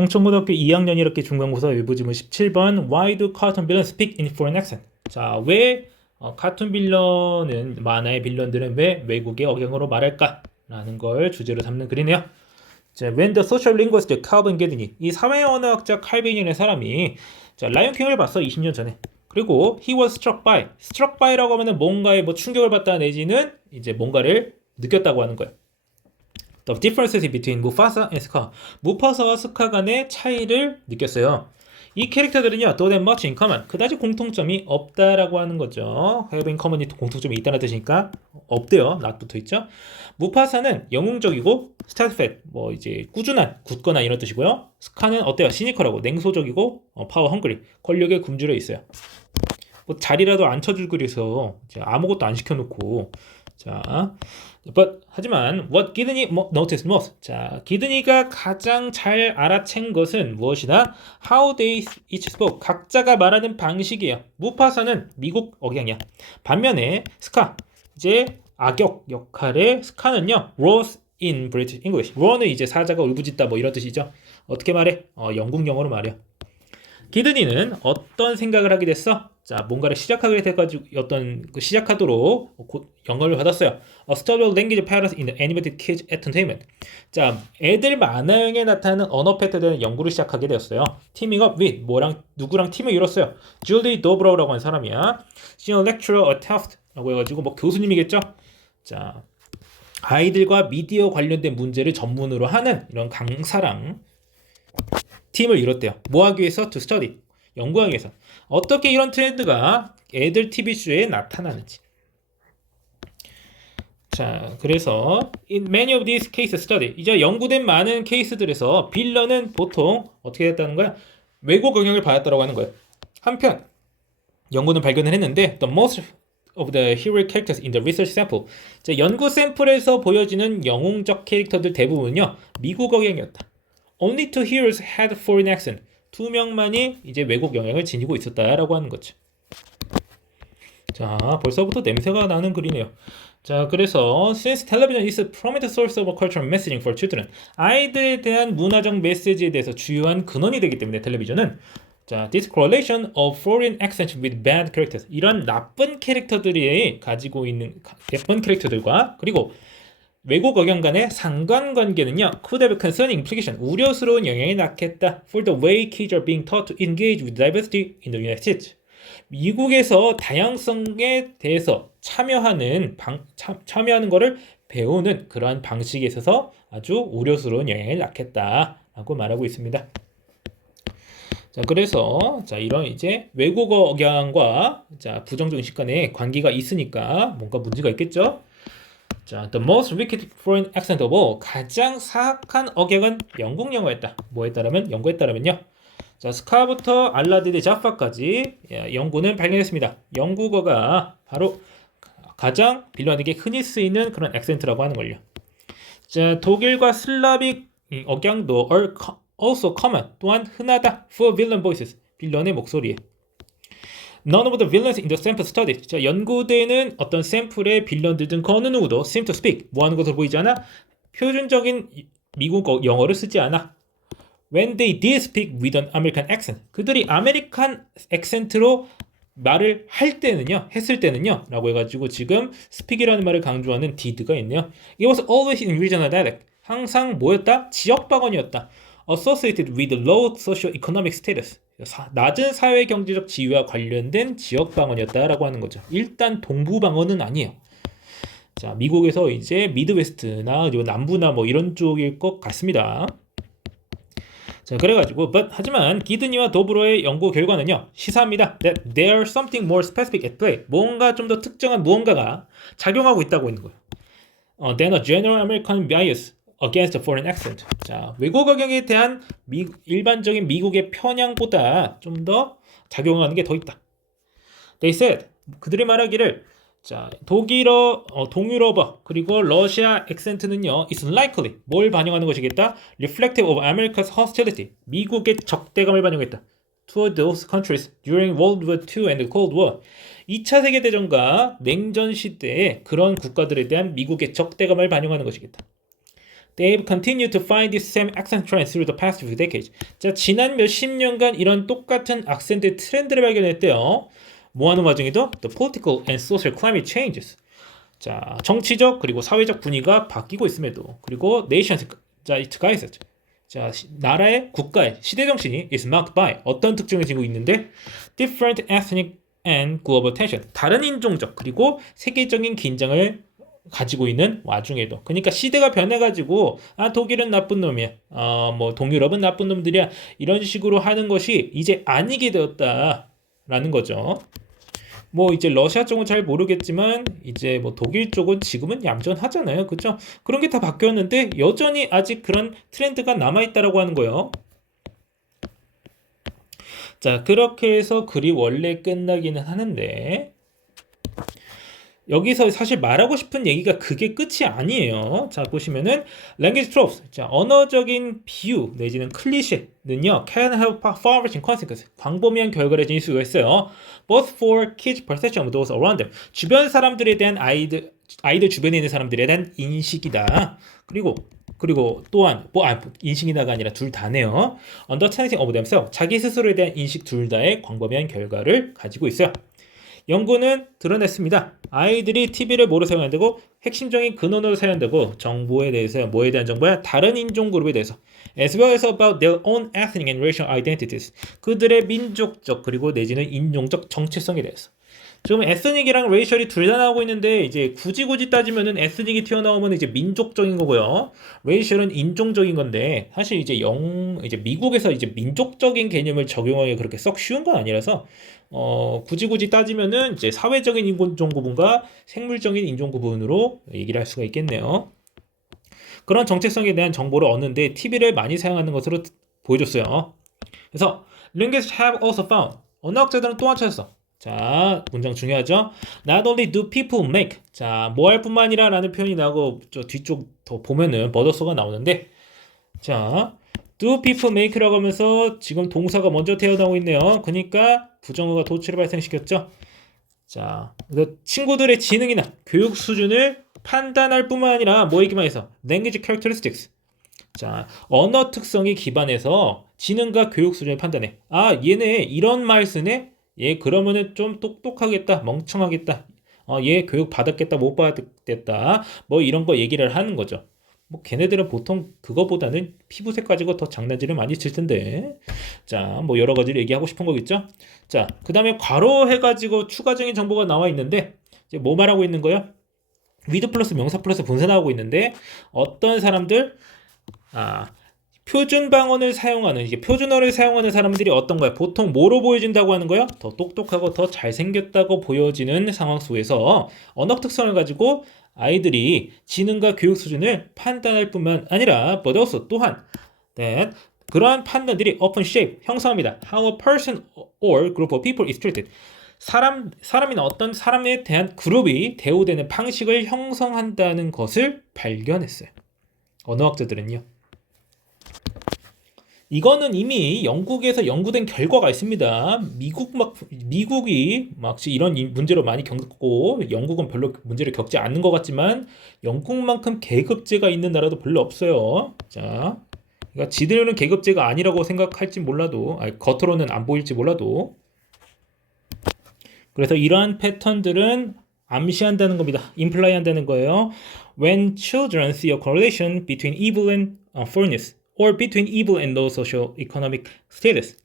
홍천고등학교 2학년 1학기 중간고사 외부지문 17번 Why do cartoon villains speak in foreign accent? 자, 왜 카툰 빌런은 만화의 빌런들은 왜 외국의 억양으로 말할까? 라는 걸 주제로 삼는 글이네요. 자, When the social linguist Calvin Gedney, 이 사회언어학자 칼빈이라는 사람이 자, 라이온 킹을 봤어 20년 전에. 그리고 he was struck by라고 하면은 뭔가에 뭐 충격을 받다 내지는 이제 뭔가를 느꼈다고 하는 거예요. The differences between Mufasa and Scar. 무파사와 스카 간의 차이를 느꼈어요. 이 캐릭터들은요, though they much in common. 그다지 공통점이 없다라고 하는 거죠. have in common이 공통점이 있다는 뜻이니까 없대요. not 붙어 있죠. 무파사는 영웅적이고 steadfast, 뭐 이제 꾸준한, 굳거나 이런 뜻이고요. 스카는 어때요? 시니컬하고 냉소적이고 파워 헝그리, 권력에 굶주려 있어요. 뭐 자리라도 안 쳐줄 그래서 아무것도 안 시켜놓고 자. 하지만 what 기드니 noticed most. 자, 기드니가 가장 잘 알아챈 것은 무엇이다? How they each spoke. 각자가 말하는 방식이에요. 무파사는 미국 억양이야. 반면에 스카 이제 악역 역할의 스카는요. Rose in British English. Ro는 이제 사자가 울부짖다 뭐 이런 뜻이죠. 어떻게 말해? 영국 영어로 말해요. 기드니는 어떤 생각을 하게 됐어? 자, 뭔가를 시작하게 돼가지고 어떤 시작하도록 영감을 받았어요. A study of language patterns in the animated kids entertainment. 자, 애들 만화영에 나타나는 언어 패턴에 연구를 시작하게 되었어요. Teaming up with 누구랑 팀을 이뤘어요. Julie Dobrow라고 하는 사람이야. Senior lecturer at Tufts라고 해가지고 뭐 교수님이겠죠. 자, 아이들과 미디어 관련된 문제를 전문으로 하는 이런 강사랑 팀을 이뤘대요. 뭐 하기 위해서? To study. 연구하기 위해서. 어떻게 이런 트렌드가 애들 TV쇼에 나타나는지. 자, 그래서 in many of these case study 이제 연구된 많은 케이스들에서 빌런은 보통 어떻게 됐다는 거야? 외국 영향을 받았다고 하는 거예요. 한편 연구는 발견을 했는데 the most of the hero characters in the research sample 자, 연구 샘플에서 보여지는 영웅적 캐릭터들 대부분은요 미국 억양이었다. Only two heroes had foreign accent. 두 명만이 이제 외국 영향을 지니고 있었다라고 하는 거죠. 자, 벌써부터 냄새가 나는 글이네요. 자, 그래서 since television is a prominent source of cultural messaging for children, 아이들에 대한 문화적 메시지에 대해서 주요한 근원이 되기 때문에 텔레비전은 자, this correlation of foreign accent with bad characters 이런 나쁜 캐릭터들이 가지고 있는 예쁜 캐릭터들과 그리고 외국 억양 간의 상관관계는요 could have concerning implication 우려스러운 영향이 낳겠다 for the way kids are being taught to engage with diversity in the United States 미국에서 다양성에 대해서 참여하는 거를 배우는 그러한 방식에 있어서 아주 우려스러운 영향을 낳겠다라고 말하고 있습니다. 자, 그래서 자 이런 이제 외국어 억양과 자 부정적 인식 간의 관계가 있으니까 뭔가 문제가 있겠죠. 자, the most wicked foreign accent of all 가장 사악한 억양은 영국 영어였다. 뭐에 따르면 영어에 따르면요. 자, 스카부터 알라딘의 자파까지 연구는 발견했습니다. 영국어가 바로 가장 빌런에게 흔히 쓰이는 그런 액센트라고 하는 걸요. 자, 독일과 슬라빅 억양도 are also common 또한 흔하다 for villain voices 빌런의 목소리에. None of the villains in the sample study. 자, 연구되는 어떤 샘플의 빌런들 등 그 어느 누구도 seem to speak. 뭐 하는 것으로 보이지 않아? 표준적인 미국 영어를 쓰지 않아. When they did speak with an American accent. 그들이 아메리칸 액센트로 말을 했을 때는요. 라고 해가지고 지금 speak이라는 말을 강조하는 did가 있네요. It was always in regional dialect. 항상 뭐였다? 지역 방언이었다. Associated with low socio-economic status. 낮은 사회 경제적 지위와 관련된 지역 방언이었다라고 하는 거죠. 일단 동부 방언은 아니에요. 자, 미국에서 이제 미드웨스트나 남부나 뭐 이런 쪽일 것 같습니다. 자, 그래가지고 하지만 기드니와 도브로의 연구 결과는요 시사합니다. That there's something more specific at play. 뭔가 좀 더 특정한 무언가가 작용하고 있다고 있는 거예요. Than a general American bias against a foreign accent. 자, 외국 억양에 대한 일반적인 미국의 편향보다 좀 더 작용하는 게 더 있다. They said 그들이 말하기를 자, 독일어, 동유럽어 그리고 러시아 액센트는요 is likely 뭘 반영하는 것이겠다? Reflective of America's hostility 미국의 적대감을 반영했다. Toward those countries during World War II and the Cold War 2차 세계대전과 냉전 시대에 그런 국가들에 대한 미국의 적대감을 반영하는 것이겠다. They've continued to find this same accent trend through the past few decades. 자, 지난 몇십 년간 이런 똑같은 악센트 트렌드를 발견했대요. 뭐 하는 와중에도 the political and social climate changes. 자, 정치적 그리고 사회적 분위기가 바뀌고 있음에도 그리고 nations 자, it guides. 자, 나라의 국가의 시대 정신이 is marked by 어떤 특징을 지니고 있는데 different ethnic and global tension. 다른 인종적 그리고 세계적인 긴장을 가지고 있는 와중에도 그러니까 시대가 변해가지고 아 독일은 나쁜 놈이야 뭐 동유럽은 나쁜 놈들이야 이런 식으로 하는 것이 이제 아니게 되었다라는 거죠. 뭐 이제 러시아 쪽은 잘 모르겠지만 이제 뭐 독일 쪽은 지금은 얌전하잖아요, 그죠? 그런 게 다 바뀌었는데 여전히 아직 그런 트렌드가 남아있다라고 하는 거예요. 자, 그렇게 해서 글이 원래 끝나기는 하는데 여기서 사실 말하고 싶은 얘기가 그게 끝이 아니에요. 자, 보시면은 language tropes, 자, 언어적인 비유 내지는 클리셰는요 can have far-reaching consequences. 광범위한 결과를 지닐 수가 있어요. Both for kids' perception of those around them. 주변 사람들에 대한 아이들 주변에 있는 사람들에 대한 인식이다. 그리고 또한 인식이다가 아니라 둘 다네요. Understanding of themselves. 자기 스스로에 대한 인식 둘 다의 광범위한 결과를 가지고 있어요. 연구는 드러냈습니다. 아이들이 TV를 뭐로 사용한다고? 핵심적인 근원으로 사용한다고 정보에 대해서 뭐에 대한 정보야? 다른 인종 그룹에 대해서 as well as about their own ethnic and racial identities 그들의 민족적 그리고 내지는 인종적 정체성에 대해서 지금 에스닉이랑 레이셜이 둘 다 나오고 있는데 이제 굳이 따지면은 에스닉이 튀어나오면 이제 민족적인 거고요. 레이셜은 인종적인 건데 사실 이제 미국에서 이제 민족적인 개념을 적용하기 그렇게 썩 쉬운 건 아니라서 굳이 따지면은 이제 사회적인 인종 구분과 생물적인 인종 구분으로 얘기를 할 수가 있겠네요. 그런 정체성에 대한 정보를 얻는데 TV를 많이 사용하는 것으로 보여줬어요. 그래서 linguists have also found 언어학자들은 또한 찾았어. 자, 문장 중요하죠? Not only do people make 자, 뭐 할 뿐만 아니라 라는 표현이 나오고 저 뒤쪽 더 보면은 버더스가 나오는데 자, do people make라고 하면서 지금 동사가 먼저 태어나고 있네요. 그러니까 부정어가 도치를 발생시켰죠. 자, 친구들의 지능이나 교육 수준을 판단할 뿐만 아니라 뭐 얘기만 해서 language characteristics 자, 언어 특성에 기반해서 지능과 교육 수준을 판단해. 아, 얘네 이런 말 쓰네? 얘 그러면은 좀 똑똑하겠다, 멍청하겠다. 얘 교육 받았겠다, 못 받았겠다. 뭐 이런 거 얘기를 하는 거죠. 뭐 걔네들은 보통 그거보다는 피부색 가지고 더 장난질을 많이 칠 텐데. 자, 뭐 여러 가지를 얘기하고 싶은 거겠죠. 자, 그다음에 괄호해가지고 추가적인 정보가 나와 있는데 이제 뭐 말하고 있는 거야? with 플러스 명사 플러스 분사 나오고 있는데 어떤 사람들 표준 방언을 사용하는 이게 표준어를 사용하는 사람들이 어떤 거야? 보통 뭐로 보여진다고 하는 거야? 더 똑똑하고 더 잘생겼다고 보여지는 상황 속에서 언어 특성을 가지고 아이들이 지능과 교육 수준을 판단할 뿐만 아니라 but also 또한 that 그러한 판단들이 often shape 형성합니다. How a person or group of people is treated. 사람이나 어떤 사람에 대한 그룹이 대우되는 방식을 형성한다는 것을 발견했어요. 언어학자들은요. 이거는 이미 영국에서 연구된 결과가 있습니다. 미국이 막 이런 문제로 많이 겪고 영국은 별로 문제를 겪지 않는 것 같지만 영국만큼 계급제가 있는 나라도 별로 없어요. 자, 그러니까 지들은 계급제가 아니라고 생각할지 몰라도 겉으로는 안 보일지 몰라도 그래서 이러한 패턴들은 암시한다는 겁니다. imply 한다는 거예요. When children see a correlation between evil and fairness or between evil and low socio-economic status.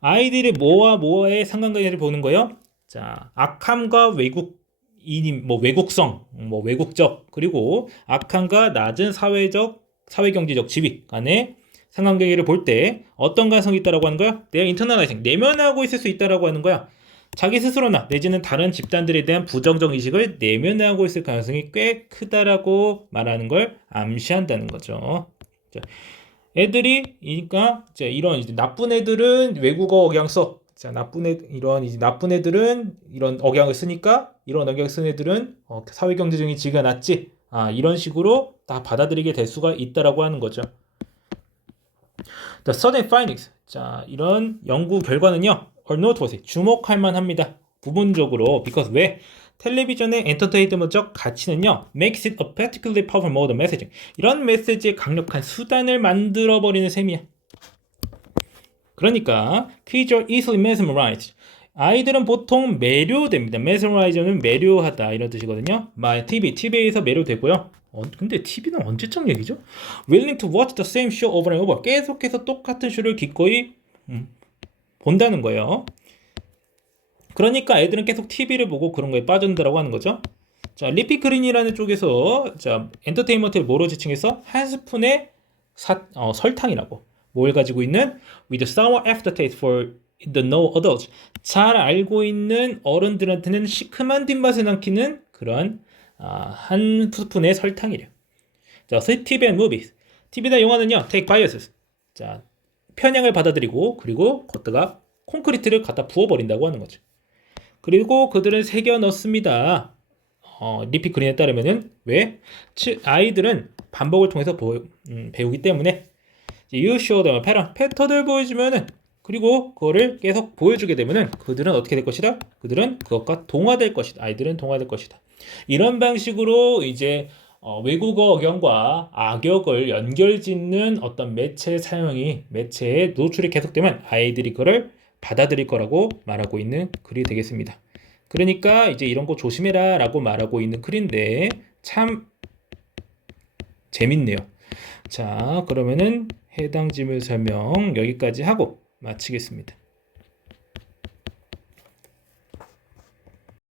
아이들이 뭐와의 상관관계를 보는 거예요. 자, 악함과 외국성, 외국적, 그리고 악함과 낮은 사회경제적 지위 간의 상관관계를 볼 때 어떤 가능성이 있다라고 하는 거야? 내가 internalizing, 내면하고 있을 수 있다라고 하는 거야. 자기 스스로나 내지는 다른 집단들에 대한 부정적 의식을 내면하고 있을 가능성이 꽤 크다라고 말하는 걸 암시한다는 거죠. 자, 그러니까 이런 이제 나쁜 애들은 외국어 억양 써. 자, 나쁜 애들은 이런 억양을 쓰니까 이런 억양 쓴 애들은 사회 경제적인 지위가 낮지. 이런 식으로 다 받아들이게 될 수가 있다라고 하는 거죠. The sudden findings. 자, 이런 연구 결과는요. are noteworthy. 주목할 만합니다. 부분적으로 because 왜? 텔레비전의 엔터테인먼트적 가치는요, makes it a particularly powerful mode of messaging. 이런 메시지의 강력한 수단을 만들어버리는 셈이야. 그러니까 kids are easily mesmerized. 아이들은 보통 매료됩니다. mesmerize는 매료하다 이런 뜻이거든요. TV에서 매료되고요. 근데 TV는 언제적 얘기죠? willing to watch the same show over and over. 계속해서 똑같은 쇼를 기꺼이 본다는 거예요. 그러니까 애들은 계속 TV를 보고 그런 거에 빠진다라고 하는 거죠. 자, 리피 그린이라는 쪽에서 자, 엔터테인먼트를 뭐로 지칭해서 한 스푼의 설탕이라고. 뭘 가지고 있는 with a sour aftertaste for the no adults. 잘 알고 있는 어른들한테는 시큼한 뒷맛을 남기는 그런 한 스푼의 설탕이래요. 자, TV and movies. TV나 영화는요, take biases. 자, 편향을 받아들이고 그리고 걷다가 콘크리트를 갖다 부어버린다고 하는 거죠. 그리고 그들은 새겨 넣습니다. 리피 그린에 따르면은 왜? 아이들은 반복을 통해서 배우기 때문에 you show them 패턴을 보여주면은 그리고 그거를 계속 보여주게 되면은 그들은 어떻게 될 것이다? 그들은 그것과 동화될 것이다. 아이들은 동화될 것이다. 이런 방식으로 이제 외국어 억양과 악역을 연결짓는 어떤 매체 사용이 매체의 노출이 계속되면 아이들이 그걸 받아들일 거라고 말하고 있는 글이 되겠습니다. 그러니까 이제 이런 거 조심해라 라고 말하고 있는 글인데 참 재밌네요. 자, 그러면은 해당 지문 설명 여기까지 하고 마치겠습니다.